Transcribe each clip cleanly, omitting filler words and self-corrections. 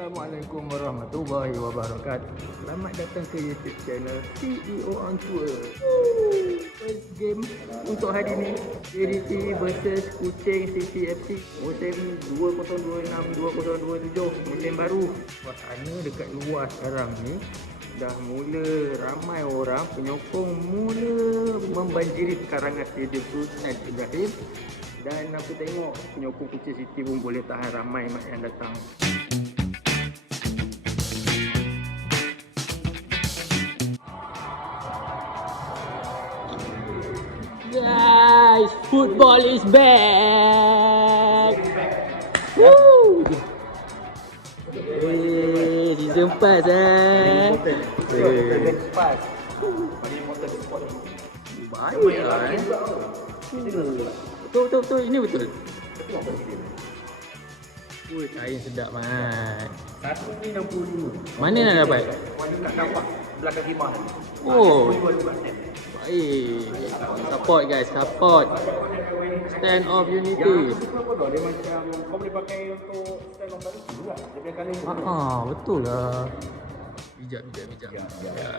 Assalamualaikum warahmatullahi wabarakatuh. Selamat datang ke YouTube channel CEO on Tour. First game untuk hari ini, JDT versus Kuching City FC musim 2026-2027, musim baru. Suasana dekat luar sekarang ni dah mula ramai orang, penyokong mula membanjiri pekarangan stadium Sultan Ibrahim. Dan aku tengok penyokong Kuching City pun boleh tahan ramai mat yang datang. Guys, football is back. Woo! Season pass Baik lah Betul, ini betul. Ui, kain sedap mat. Satu ni 65. Mana nak dapat? Mana nak nampak belakang khemah. Oh, baik. Support guys, support. Stand of unity. Dia macam kau boleh pakai untuk stand of unity juga. Dia punya colour Betul lah. Bijak. Ya.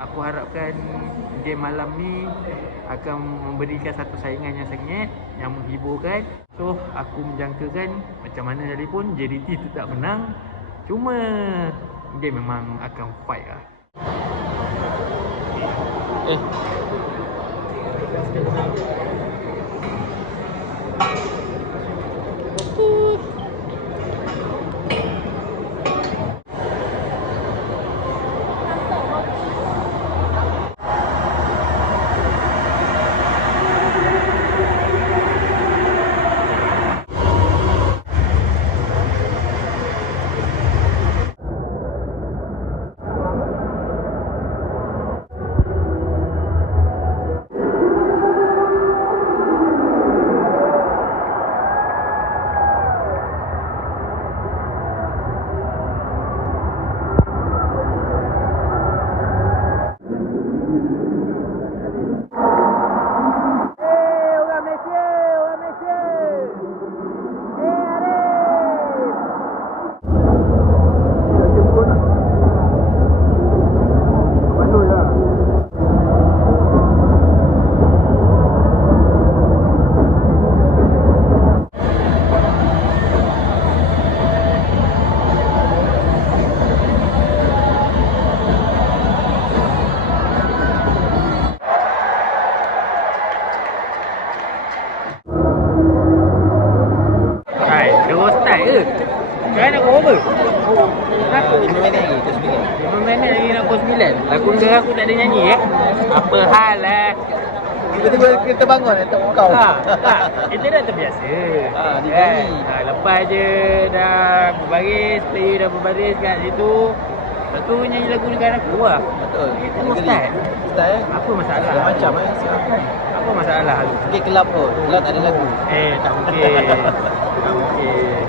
Aku harapkan game malam ni akan memberikan satu saingan yang sengit, yang menghiburkan. So aku menjangkakan macam mana tadi pun JDT tetap menang. Cuma game memang akan fight lah. Sekarang nak pukul berapa? 5 minit lagi nak pukul 9. Lagu negara aku tak ada nyanyi Apa hal lah. Tiba-tiba kita bangun tak kau. Kita dah terbiasa. Diberi. Lepas je dah berbaris, player dah berbaris kat situ. Lepas tu nyanyi lagu negara aku lah. Betul. Itu style. Apa masalah? Ada macam Apa masalah? Sikit kelab tu. Kelab tak ada lagu. Tak mungkin. Tak mungkin.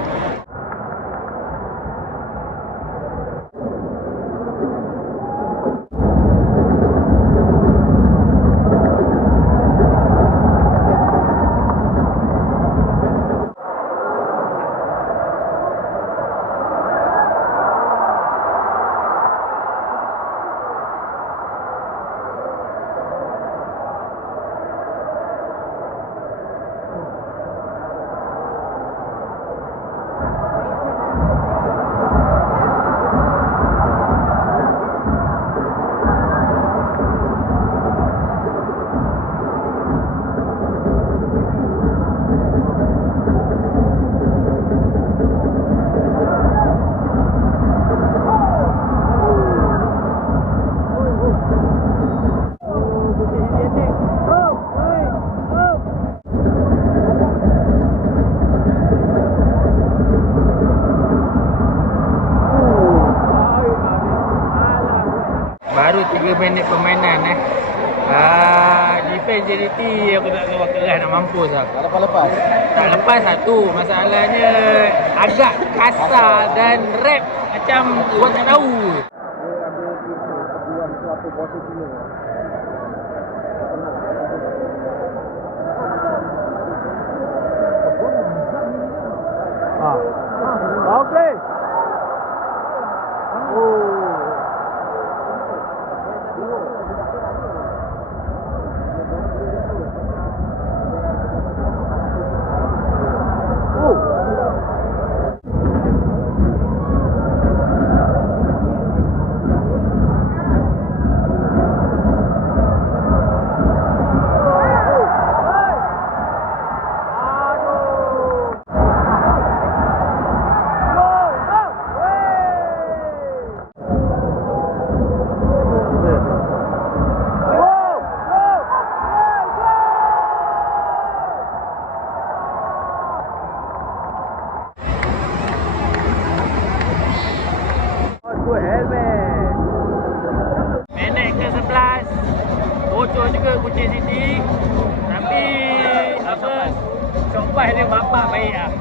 Baru 3 minit permainan defense JDT aku tak tahu keras nak mampus lah. Tak lepas-lepas. Tak lepas satu. Masalahnya agak kasar dan rap macam orang tak tahu. Dia ada buang suatu botol sini. bosok juga kucing sini. Tapi apa sopan dia bapak baik ah.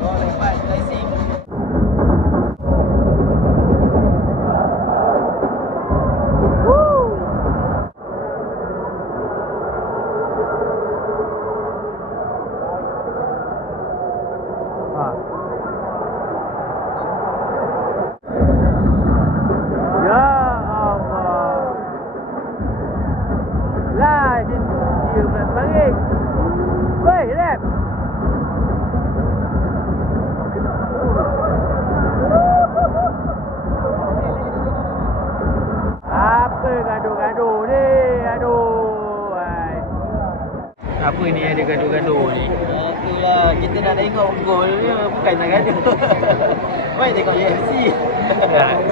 Oh, lepas racing. Apa ni ada gaduh-gaduh ni? Itulah, kita nak tengok gol dia, bukan nak gaduh. Mari tengok UFC.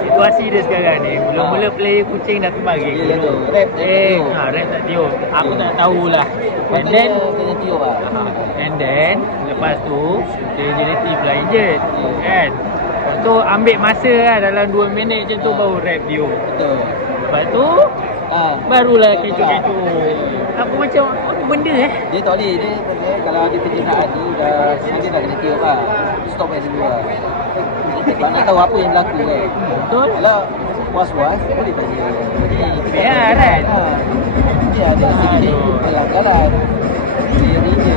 Situasi dia sekarang ni, mula-mula player kucing dah terbagi. Ya, tu. Rap tak tiup. Rap tak tiup. Aku tak tahulah. And then kena tiup lah. And then lepas tu dia relative lah injet kan. Lepas tu ambil masa lah dalam 2 minit je tu baru rap dia. Betul. Lepas tu barulah kecoh-kecoh. Apa macam apa benda Dia tak boleh, dia kalau ada kejadian tu dah dia dah kena tiup lah. Stop kat situ lah. Kita nak tahu apa yang berlaku kan. betul? Kalau was-was boleh tanya. Ya kan. Dia ada sedikit pelanggaran. Dia ni je.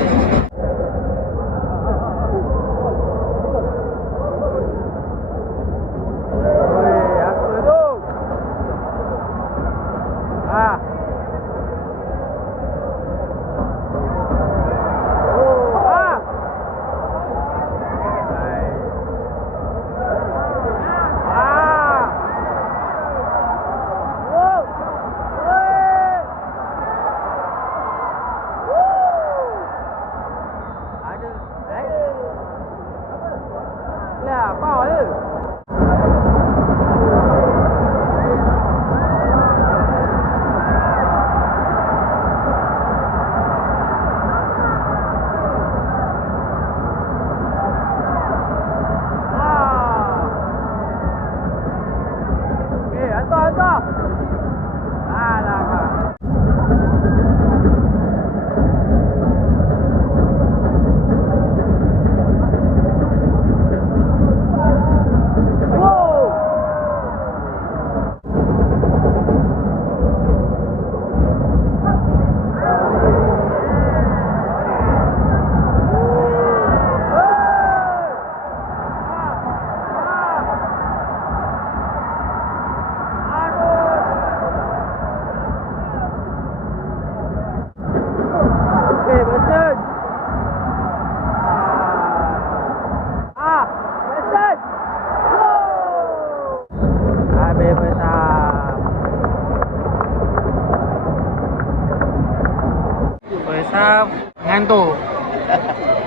Ngantuk.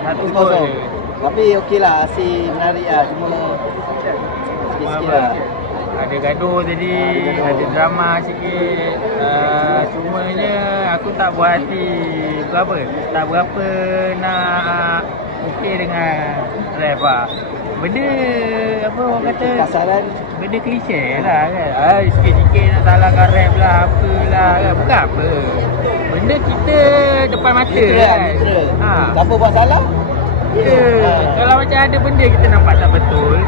1-0. Tapi okey lah, asyik menarik lah. Cuma sikit-sikit lah. Ada gaduh tadi, ada drama sikit. Cumanya aku tak buat hati tak berapa nak okey dengan rap lah. Benda apa orang kata Kasaran. benda klise lah kan. Sikit-sikit nak salahkan rap lah apalah kan. Bukan apa. Benda kita depan mata kan. Siapa buat salah? Kalau macam ada benda kita nampak tak betul,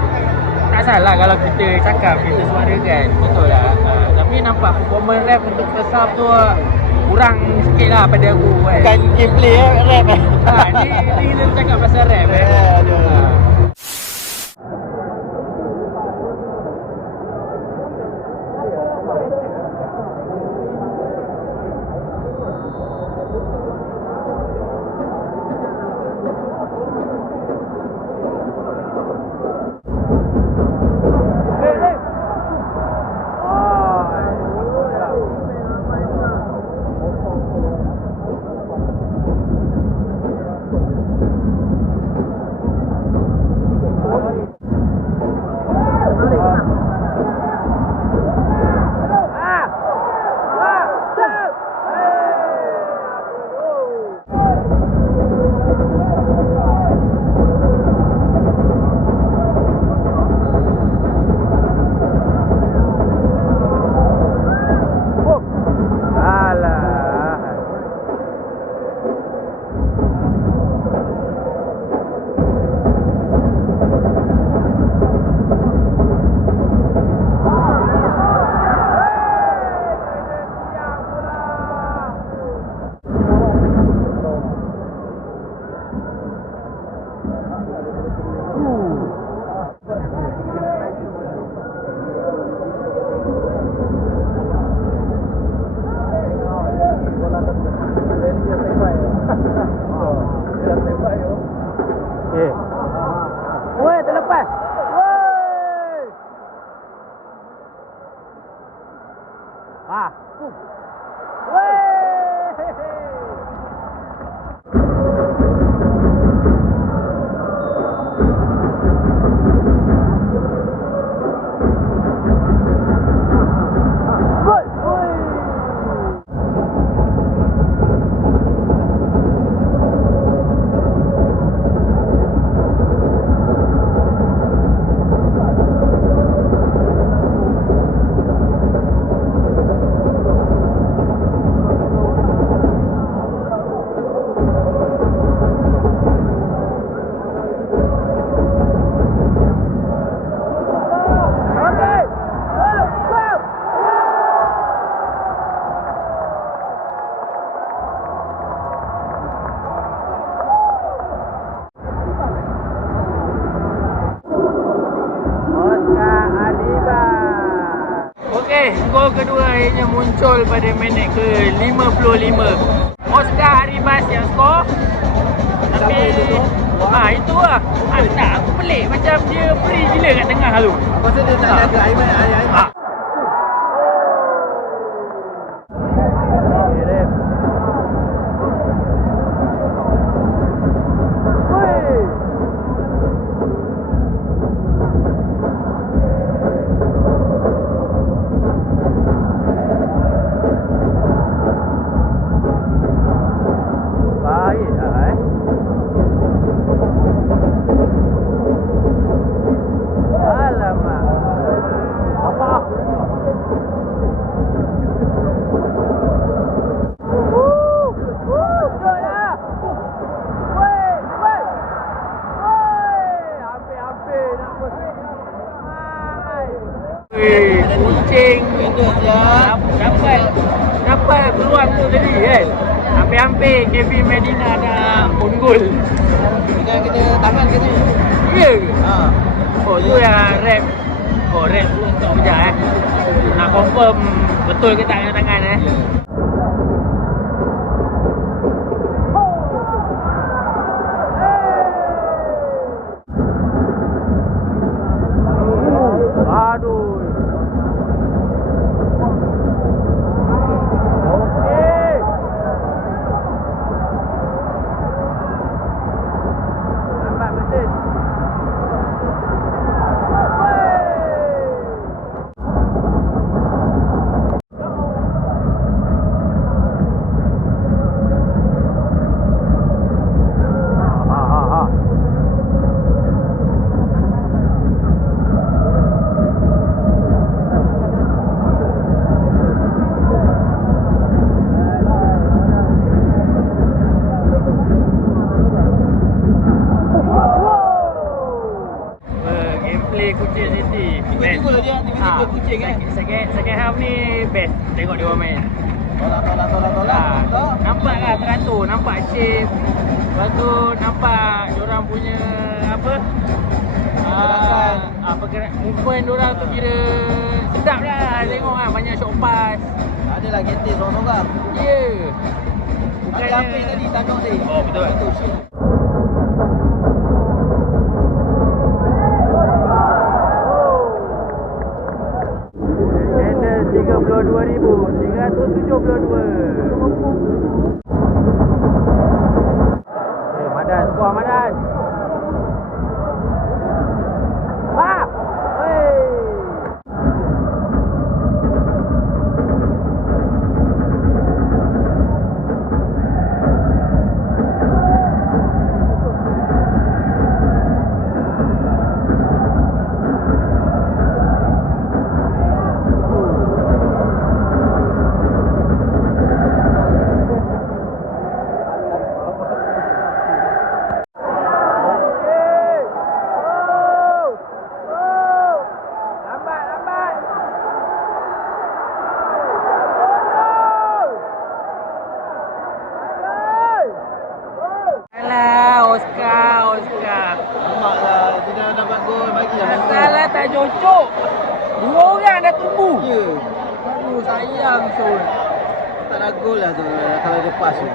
tak salah kalau kita cakap, kita suarakan. Betul lah. Tapi nampak performance rap untuk first half tu kurang sikit lah pada aku kan. Bukan gameplay rap Ni kita cakap pasal rap kedua akhirnya muncul pada minit ke-55. Oscar Arribas yang skor. Tapi itu lah. Tak, aku pelik macam dia free gila kat tengah tu. Pasal dia tak ada air. Kucing dapat peluang tu tadi kan. Hampir-hampir Kevin Medina dah unggul. Kena tangan ke tu? Ya ke? Oh tu yang rap. Oh rap tu untuk sekejap nak confirm betul ke tak kena tangan Aduh. Okey. Nampak mesin. Kucing City Tiba-tiba dia tiba-tiba kucing kan. Second half ni best tengok dia orang main. Tolak. Nampak lah teratur, nampak shape. Lepas tu nampak diorang punya apa? Pergerakan movement diorang tu kira sedap lah tengok lah, banyak shot pass. Ada lah getis orang-orang. Ya. Ada apa tadi tangkap dia? Oh betul. Madan, kuah Madan. Oscar. Nampaklah dia dah dapat gol bagi lah. Masalah tak cocok. Dua orang dah tumbuh. Ya. Aduh sayang Sol. Tak ada gol lah tu kalau dia pass tu.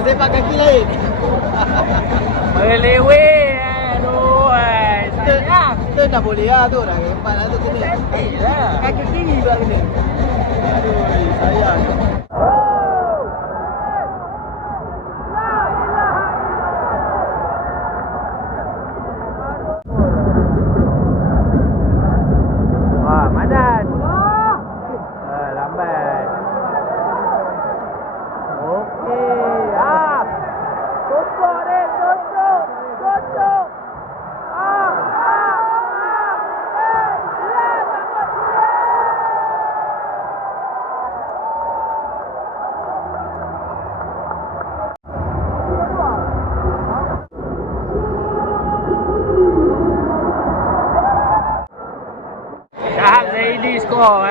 Sepak kaki lain. Meleweh. Aduh. Sayang. Kita tak boleh lah tu. Dah empat lah tu kena. Kaki kiri pula kena. Aduh sayang. Madan. Lambat. skor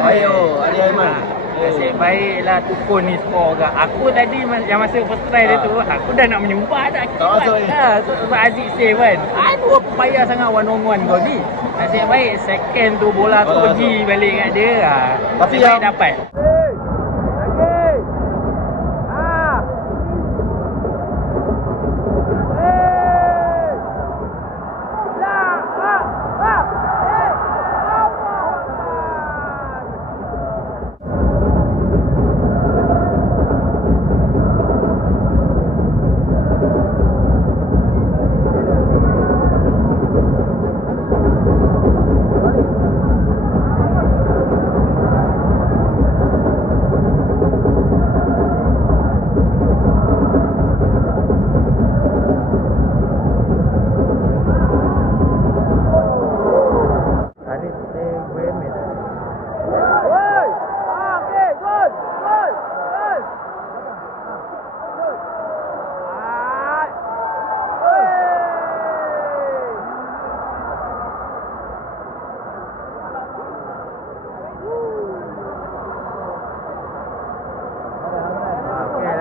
Ayo, Ali Aiman. Nasib baiklah Tukun ni skor agak. Aku tadi yang masa first try dia tu, aku dah nak menyumbang dah. Tak masuk ni. Sebab Aziz save kan. Aduh, apa payah sangat one-on-one kau ni. Nasib baik second tu bola tu pergi balik kat dia. Tapi nasib baik yang- dapat.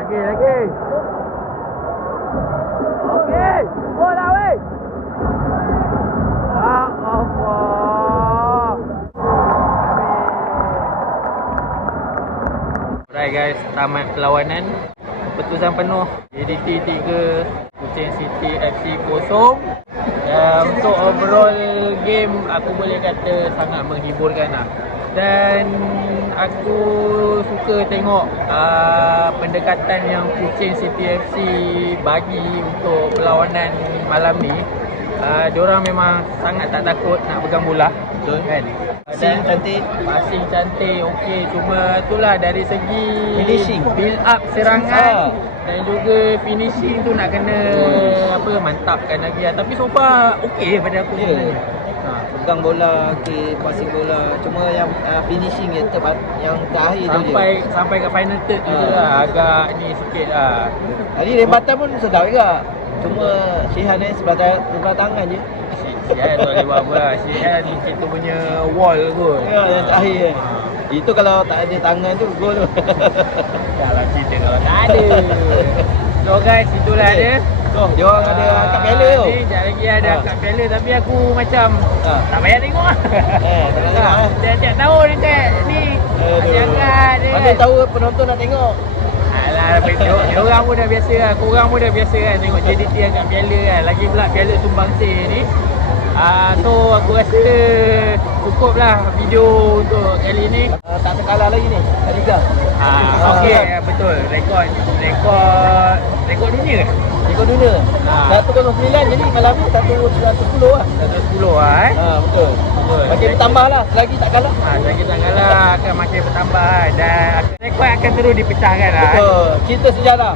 Lagi. Okey, bola weh. Allah. Alright guys, tamat perlawanan. Keputusan penuh. JDT 3, Kuching City FC 0. Untuk overall game aku boleh kata sangat menghiburkan lah. Dan aku suka tengok pendekatan yang Kuching City FC bagi untuk perlawanan malam ni. Diorang memang sangat tak takut nak pegang bola. Betul Kan? Passing cantik. Passing cantik, okey. Cuma itulah dari segi Finishing. build up serangan dan juga finishing tu nak kena mantapkan lagi lah. Tapi so far okey pada aku. Ya. Pegang bola, okey, passing bola. Cuma yang finishing yang terakhir tu je. Sampai ke final third tu lah agak ni sikit lah. Tadi rembatan pun sedap juga. Cuma Syihan sebelah tangan je. Syihan tak boleh buat apa lah. Syihan kita punya wall kot. Ya, yang terakhir. Itu kalau tak ada tangan tu gol tu. Dah lah cerita kalau tak ada. So guys, itulah dia. So, dia orang ada angkat piala tu. Ni sekejap lagi ada angkat piala tapi aku macam Ha. tak payah tengok lah. Tak nak tengok eh. Tiap-tiap tahun ni masih angkat dia Mana kan. tahu penonton nak tengok. Alah, dia orang pun dah biasa lah. Korang pun dah biasa kan tengok JDT angkat piala kan. Lagi pula piala Sumbangsih ni. So aku rasa cukup lah video untuk kali ni. Tak terkalah lagi ni. Liga. Okey, betul. Rekod dunia ke? Rekod dunia. 109 jadi malam ni 110 lah. 110 lah Betul. Makin bertambah lah. Selagi tak kalah. Lagi tak kalah akan makin bertambah dan rekod akan terus dipecahkan lah. Betul. Cerita sejarah.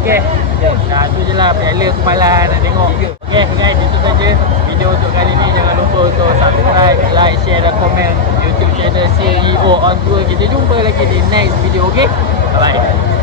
Okey. Itu je lah piala kemalan nak tengok. Okey guys, itu saja video untuk kali ni. Jangan lupa untuk subscribe, like, share dan komen YouTube channel CEO on Tour. Kita jumpa lagi di next video. Okey, bye bye.